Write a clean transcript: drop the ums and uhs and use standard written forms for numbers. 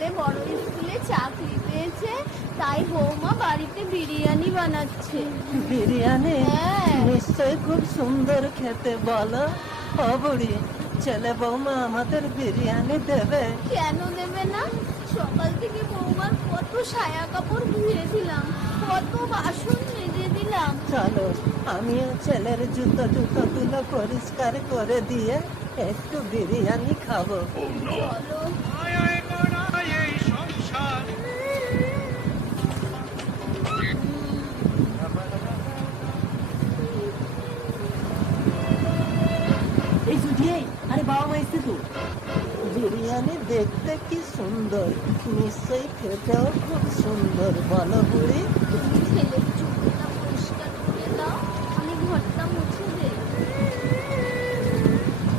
ছেলে বড় স্কুলে চাকরি পেয়েছে, তাই বৌমা বাড়িতে বিরিয়ানি বানাচ্ছে। বিরিয়ানি? হ্যাঁ। নিশ্চয় খুব সুন্দর খেতে। বলো ও বুড়ি, ছেলে বৌমা আমাদের বিরিয়ানি দেবে? কেন দেবে না? সকাল থেকে বৌমার কত সায়া কাপড় ধুয়ে দিলাম, কত বাসন মেজে দিলাম। চলো, আমিও ছেলের জুতো গুলো পরিষ্কার করে দিয়ে একটু বিরিয়ানি খাবো। চলো। এই জুটিয়ে, আরে বাবা মা এসছে তো। বিরিয়ানি দেখতে কি সুন্দর, নিশ্চয়ই খেতেও খুব সুন্দর। বলো বুড়ি? তুমি ছেলের চুপ